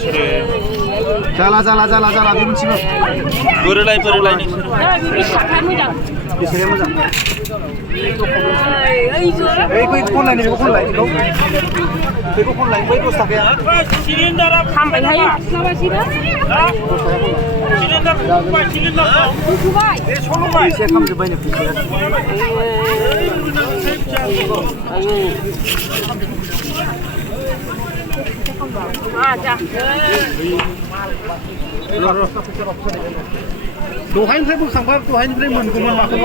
नोंसोरो जाला बे मोनसेबो बोरोलाय नोंसोरो बिसोरो मोजां बै खनलाय बेखौ खनलाय बेखौ खनलाय बै 10 थाखाया सिलिन्डारा खामबाय थायो माबासिबो सिलिन्डार दुबाय बे सल'बाय एसे खामजोबबाय नो फैसाया जा दहायनिफ्राय बोखांबा दहायनिफ्राय मोनगौमोन माखौ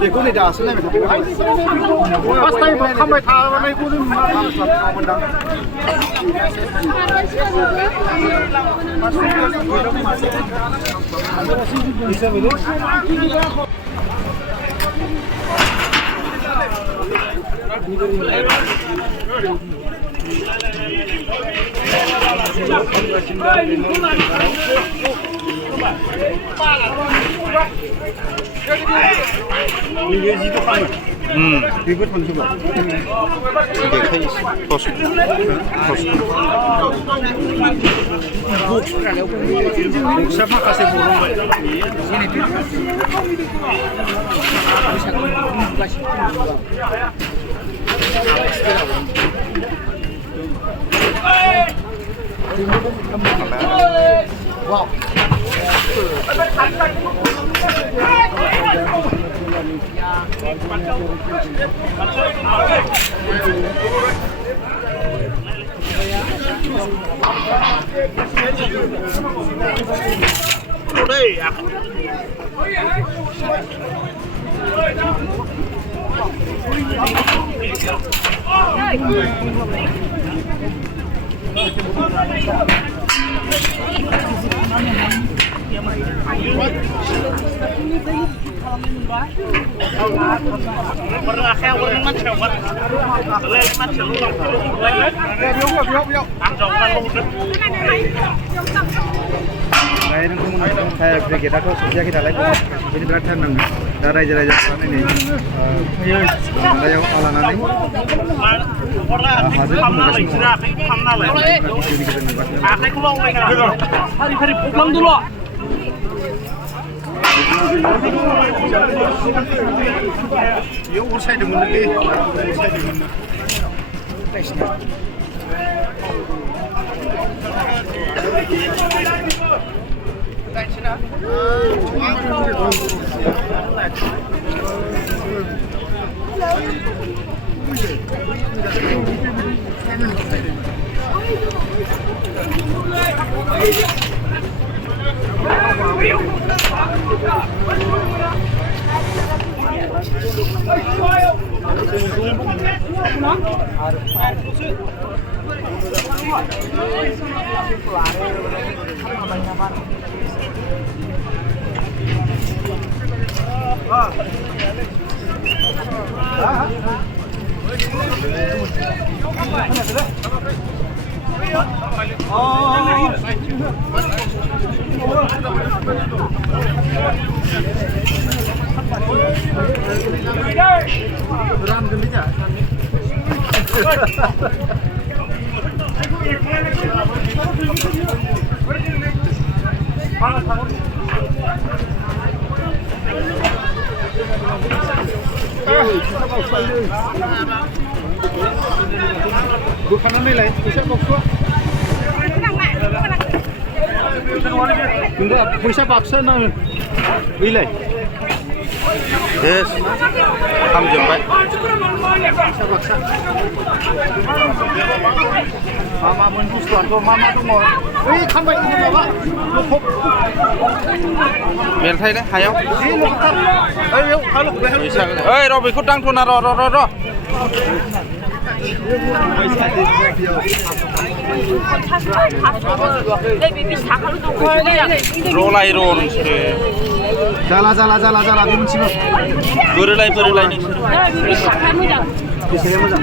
बेखौ नै दासो नायबाय थाबाय खामबाय थानायखौ जों wow kayak brigade atau kerja kita lagi ini berarti nang dari raja ini raja alanan ini hari pulang dulu yuk usai dengan ini bukan nilai bisa bakso enggak bisa bakso nang nilai yes kamu jumpa bisa bakso mama menjus tuh mama tuh mau kampai ini bapak lupuk miền Tây đấy hay không yuk kalau ơi rồi bị khúc đăng thôn nào rồi rolai nोंसोरो जाला बे मोनसेबो बोरोलाय नोंसोरो बिसोरो मोजां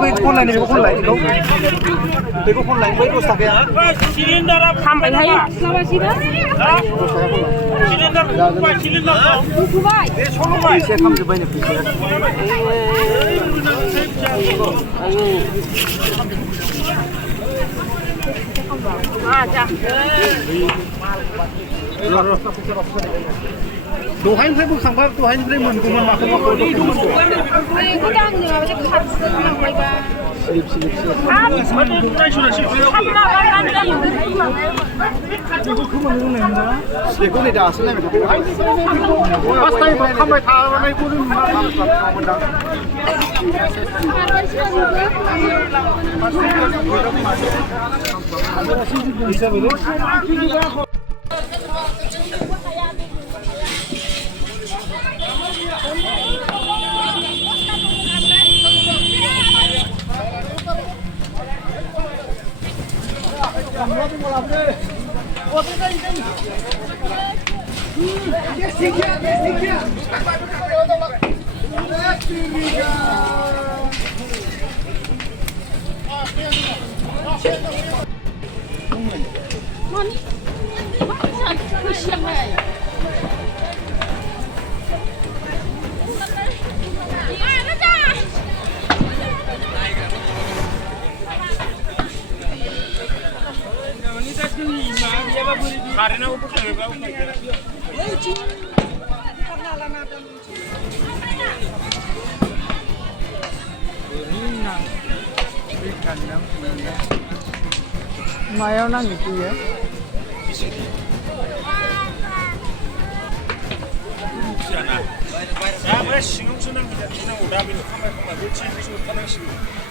बै खनलाय बेखौ खनलाय बेखौ खनलाय बै 10 थाखाया सिलिन्डारा खामबाय थायो माबासिबो फैसा खालामजोब्बाय नो फैसाया दहायनिफ्राय बोखांबा दहायनिफ्राय मोनगौमोन माखौ माखौ बेखौ नै दासो नायबाय थादों फार्स्ट टाइम खालामबाय थानायखौ जों मोनदां मायाव नाङो फैयो 야, 왜 신경 쓰는 거야? 그냥 오다 비로 카메라 왜 치는 거